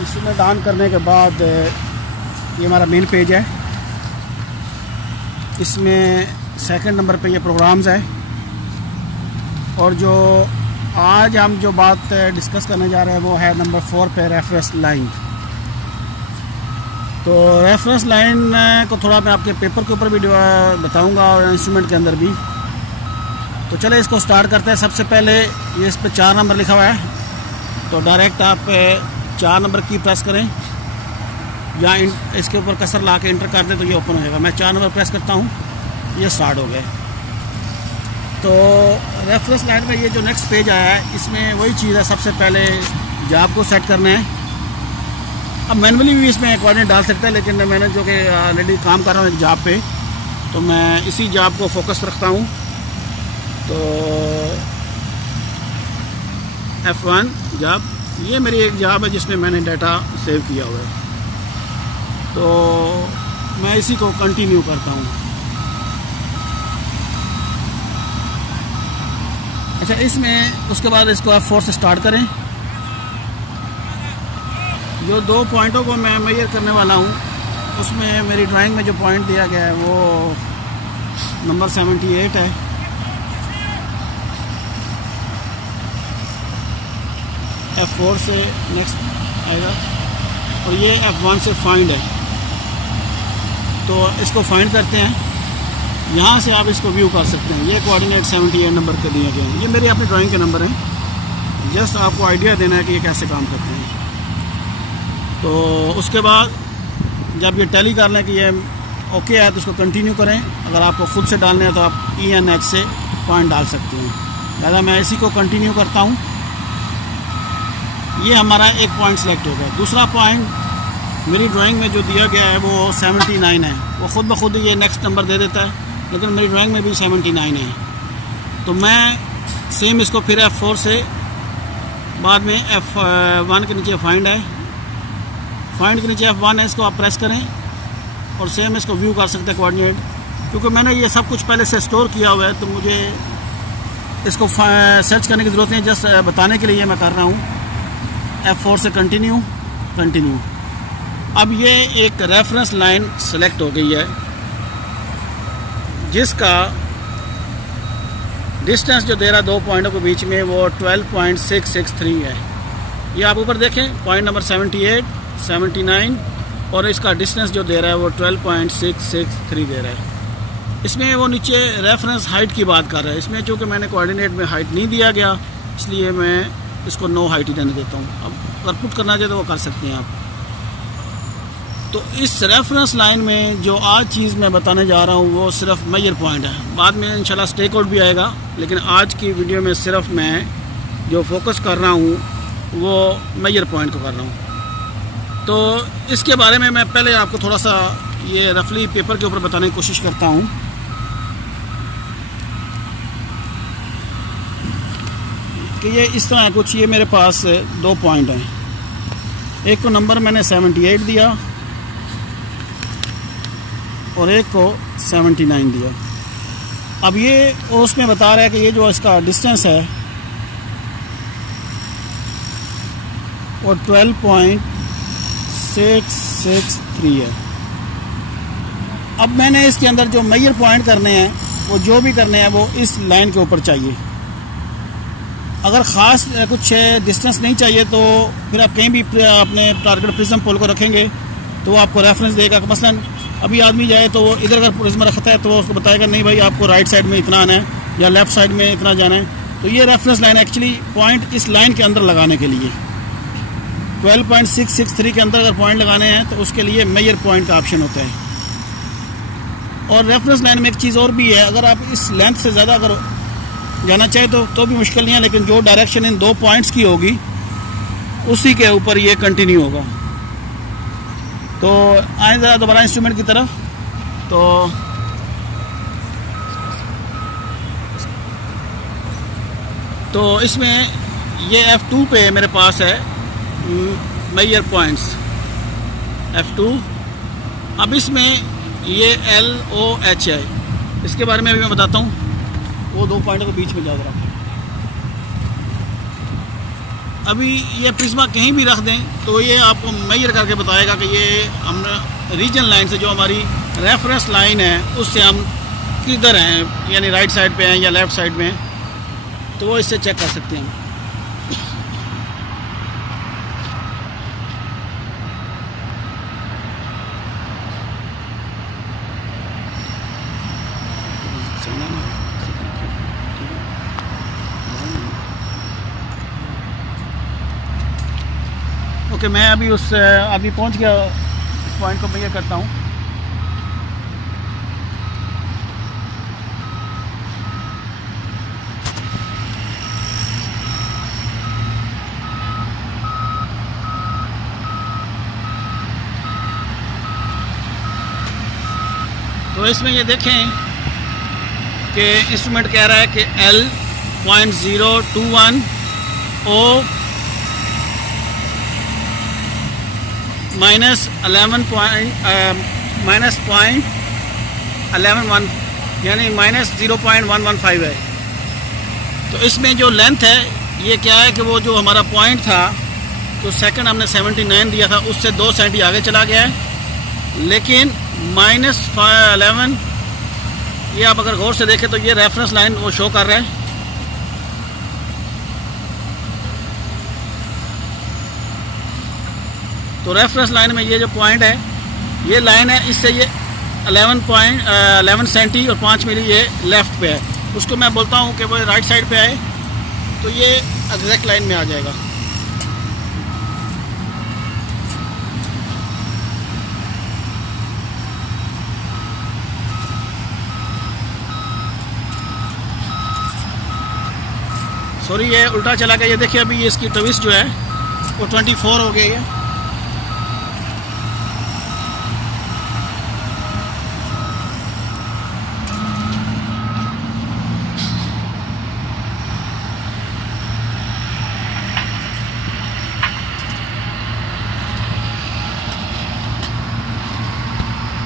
Instrument on करने के बाद ये हमारा मेन पेज है। इसमें सेकंड नंबर पे ये प्रोग्राम्स है और जो आज हम जो बात डिस्कस करने जा रहे हैं वो है नंबर 4 पे रेफरेंस लाइन। तो रेफरेंस लाइन को थोड़ा मैं आपके पेपर के ऊपर भी बताऊंगा और इंस्ट्रूमेंट के अंदर भी। तो चले इसको स्टार्ट करते हैं। सबसे पहले ये इस पे 4 नंबर लिखा हुआ है, तो डायरेक्ट आप 4 नंबर की प्रेस करें या इसके ऊपर कसर ला के इंटर कर दें तो ये ओपन हो जाएगा। मैं 4 नंबर प्रेस करता हूँ, ये स्टार्ट हो गए। तो रेफरेंस लाइन में ये जो नेक्स्ट पेज आया है इसमें वही चीज़ है, सबसे पहले जॉब को सेट करना है। अब मैनुअली भी इसमें कोऑर्डिनेट डाल सकते हैं, लेकिन मैंने जो कि ऑलरेडी काम कर रहा हूँ एक जॉब पे, तो मैं इसी जॉब को फोकस रखता हूँ। तो F1 जॉब, ये मेरी एक जॉब है जिसमें मैंने डाटा सेव किया हुआ है, तो मैं इसी को कंटिन्यू करता हूँ। अच्छा, इसमें उसके बाद इसको F4 से स्टार्ट करें। जो 2 पॉइंटों को मैं मेजर करने वाला हूँ उसमें मेरी ड्राइंग में जो पॉइंट दिया गया है वो नंबर 78 है। F4 से नेक्स्ट आएगा और ये F1 से फाइंड है, तो इसको फाइंड करते हैं। यहाँ से आप इसको व्यू कर सकते हैं। ये कोऑर्डिनेट 78 नंबर के दिए गए हैं। ये मेरी अपनी ड्राइंग के नंबर हैं, जस्ट आपको आइडिया देना है कि ये कैसे काम करते हैं। तो उसके बाद जब ये टैली कर लें कि ये ओके है तो इसको कंटिन्यू करें। अगर आपको खुद से डालने हैं तो आप ENH से पॉइंट डाल सकते हैं। लिहाजा मैं इसी को कंटिन्यू करता हूँ। ये हमारा एक पॉइंट सेलेक्ट हो गया। दूसरा पॉइंट मेरी ड्राइंग में जो दिया गया है वो 79 है। वो खुद ब खुद ये नेक्स्ट नंबर दे देता है, लेकिन मेरी ड्राइंग में भी 79 है। तो मैं सेम इसको फिर F4 से बाद में F1 के नीचे फाइंड है, फाइंड के नीचे F1 है, इसको आप प्रेस करें और सेम इसको व्यू कर सकते हैं कोऑर्डिनेट। क्योंकि मैंने ये सब कुछ पहले से स्टोर किया हुआ है तो मुझे इसको सर्च करने की ज़रूरत नहीं, जस्ट बताने के लिए मैं कर रहा हूँ। F4 से कंटिन्यू। अब ये एक रेफरेंस लाइन सेलेक्ट हो गई है जिसका डिस्टेंस जो दे रहा 2 पॉइंटों के बीच में वो 12.663 है। ये आप ऊपर देखें, पॉइंट नंबर 78, 79 और इसका डिस्टेंस जो दे रहा है वो 12.663 दे रहा है। इसमें वो नीचे रेफरेंस हाइट की बात कर रहा है। इसमें चूँकि मैंने कोऑर्डिनेट में हाइट नहीं दिया गया इसलिए मैं इसको नो हाइट ही रहने देता हूँ। अब अगर पुट करना चाहिए तो वो कर सकते हैं आप। तो इस रेफरेंस लाइन में जो आज चीज़ मैं बताने जा रहा हूँ वो सिर्फ मेजर पॉइंट है। बाद में इंशाल्लाह स्टेक आउट भी आएगा, लेकिन आज की वीडियो में सिर्फ मैं जो फोकस कर रहा हूँ वो मेजर पॉइंट को कर रहा हूँ। तो इसके बारे में मैं पहले आपको थोड़ा सा ये रफली पेपर के ऊपर बताने की कोशिश करता हूँ। कि ये इस तरह है कुछ। ये मेरे पास 2 पॉइंट हैं, एक को नंबर मैंने 78 दिया और एक को 79 दिया। अब ये उसमें बता रहा है कि ये जो इसका डिस्टेंस है वो 12.663 है। अब मैंने इसके अंदर जो मेजर पॉइंट करने हैं वो जो भी करने हैं वो इस लाइन के ऊपर चाहिए। अगर ख़ास कुछ डिस्टेंस नहीं चाहिए तो फिर आप कहीं भी अपने टारगेट प्रिज्म पोल को रखेंगे तो वो आपको रेफरेंस देगा। मसलन अभी आदमी जाए तो वो इधर अगर प्रिज्म रखता है तो वो उसको बताएगा नहीं भाई आपको राइट साइड में इतना आना है या लेफ़्ट साइड में इतना जाना है। तो ये रेफरेंस लाइन एक्चुअली पॉइंट इस लाइन के अंदर लगाने के लिए 12.663 के अंदर अगर पॉइंट लगाने हैं तो उसके लिए मेजर पॉइंट का ऑप्शन होता है। और रेफरेंस लाइन में एक चीज़ और भी है, अगर आप इस लेंथ से ज़्यादा अगर जाना चाहे तो भी मुश्किल नहीं है, लेकिन जो डायरेक्शन इन 2 पॉइंट्स की होगी उसी के ऊपर ये कंटिन्यू होगा। तो आए ज़रा दोबारा इंस्ट्रूमेंट की तरफ। तो इसमें ये F2 पे मेरे पास है मेजर पॉइंट्स F2। अब इसमें ये LOH है, इसके बारे में भी मैं बताता हूँ। वो 2 पॉइंटों के बीच में याद रखा। अभी ये प्रिज्मा कहीं भी रख दें तो ये आपको मेजर करके बताएगा कि ये हम रीजन लाइन से जो हमारी रेफरेंस लाइन है उससे हम किधर हैं, यानी राइट साइड पे हैं या लेफ़्ट साइड में हैं, तो वो इससे चेक कर सकते हैं। ओके, मैं अभी अभी पहुंच गया पॉइंट को मेजर करता हूँ। तो इसमें ये देखें कि इंस्ट्रूमेंट कह रहा है कि L.021 O -0.11 यानी -0.115 है। तो इसमें जो लेंथ है ये क्या है कि वो जो हमारा पॉइंट था, तो सेकंड हमने 79 दिया था, उससे 2 सेंटी आगे चला गया है, लेकिन -11 ये आप अगर गौर से देखें तो ये रेफरेंस लाइन वो शो कर रहा है। तो रेफरेंस लाइन में ये जो पॉइंट है, ये लाइन है, इससे ये 11 सेंटी और 5 मिली ये लेफ्ट पे है। उसको मैं बोलता हूँ कि वो राइट साइड पे आए तो ये एग्जैक्ट लाइन में आ जाएगा। सॉरी, ये उल्टा चला गया। ये देखिए अभी इसकी ट्विस्ट जो है वो 24 हो गई है।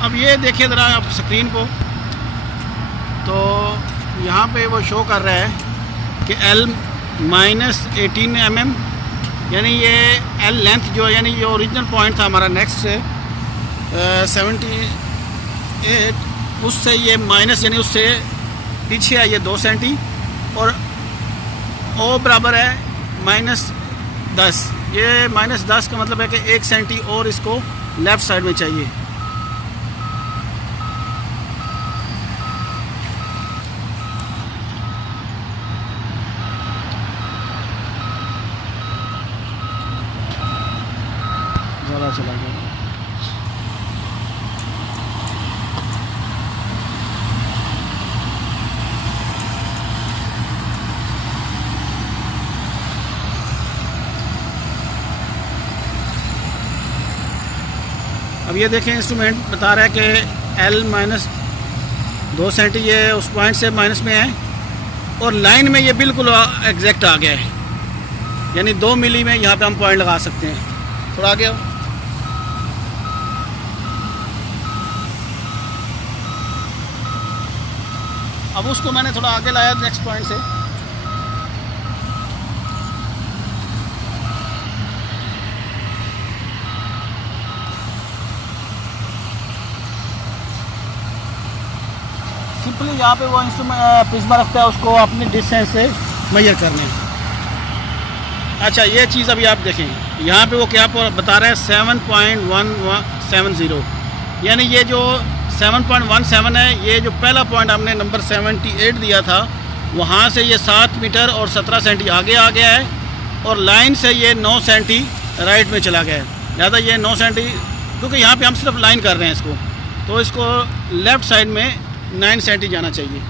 अब ये देखिए ज़रा आप स्क्रीन को, तो यहाँ पे वो शो कर रहा है कि L-18 mm, यानी ये L लेंथ जो है, यानी ये ओरिजिनल पॉइंट था हमारा नेक्स्ट से 78, उससे ये माइनस यानी उससे पीछे है ये 2 सेंटी, और O बराबर है -10। ये -10 का मतलब है कि 1 सेंटी और इसको लेफ़्ट साइड में चाहिए। चला गया। अब ये देखें इंस्ट्रूमेंट बता रहा है कि L-2 सेंटी ये उस पॉइंट से माइनस में है, और लाइन में ये बिल्कुल एग्जैक्ट आ गया है, यानी 2 मिली में यहाँ पे हम पॉइंट लगा सकते हैं। थोड़ा आगे आओ। अब उसको मैंने थोड़ा आगे लाया नेक्स्ट पॉइंट से। सिंपली यहाँ पे वो इंस्ट्रूमेंट प्रिज्मा रखता है, उसको अपनी डिस्टेंस से मेजर करने। अच्छा, ये चीज़ अभी आप देखें, यहाँ पे वो क्या बता रहा है 7.1170, यानी ये जो 7.17 है, ये जो पहला पॉइंट हमने नंबर 78 दिया था, वहाँ से ये 7 मीटर और 17 सेंटी आगे आ गया है, और लाइन से ये 9 सेंटी राइट में चला गया है। ज़्यादा ये 9 सेंटी, क्योंकि यहाँ पे हम सिर्फ लाइन कर रहे हैं इसको, तो इसको लेफ़्ट साइड में 9 सेंटी जाना चाहिए।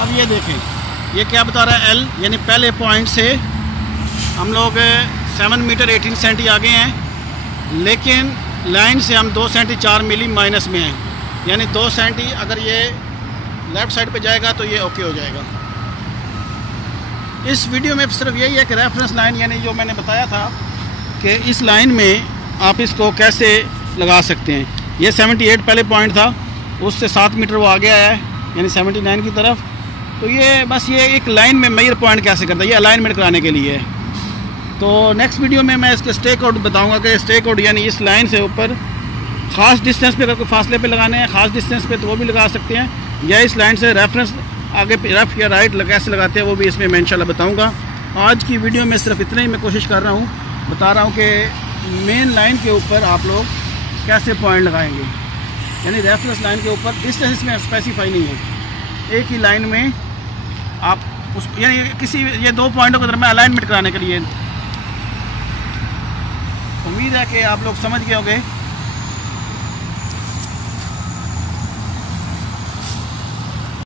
अब ये देखें, ये क्या बता रहा है L, यानी पहले पॉइंट से हम लोग 7 मीटर 18 सेंटी आगे हैं, लेकिन लाइन से हम 2 सेंटी 4 मिली माइनस में हैं, यानी 2 सेंटी अगर ये लेफ़्ट साइड पे जाएगा तो ये ओके हो जाएगा। इस वीडियो में सिर्फ यही है कि रेफरेंस लाइन, यानी जो मैंने बताया था कि इस लाइन में आप इसको कैसे लगा सकते हैं। ये 78 पहले पॉइंट था, उससे 7 मीटर वो आगे आया है, यानी 79 की तरफ। तो ये बस ये एक लाइन में मेजर पॉइंट कैसे करता है, ये अलाइनमेंट कराने के लिए है। तो नेक्स्ट वीडियो में मैं इसके स्टेक आउट बताऊँगा कि स्टेक आउट यानी इस लाइन से ऊपर ख़ास डिस्टेंस पे, अगर कोई फासले पे लगाने हैं ख़ास डिस्टेंस पे तो वो भी लगा सकते हैं, या इस लाइन से रेफरेंस आगे लेफ्ट या राइट कैसे लगाते हैं वो भी इसमें मैं इंशाल्लाह बताऊंगा। आज की वीडियो में सिर्फ इतना ही मैं कोशिश कर रहा हूँ, बता रहा हूँ कि मेन लाइन के ऊपर आप लोग कैसे पॉइंट लगाएंगे, यानी रेफरेंस लाइन के ऊपर डिस्टेंस इसमें स्पेसिफाई नहीं है। एक ही लाइन में आप उस यानी किसी ये 2 पॉइंटों के दरमियान अलाइनमेंट कराने के लिए। उम्मीद है कि आप लोग समझ गए होंगे।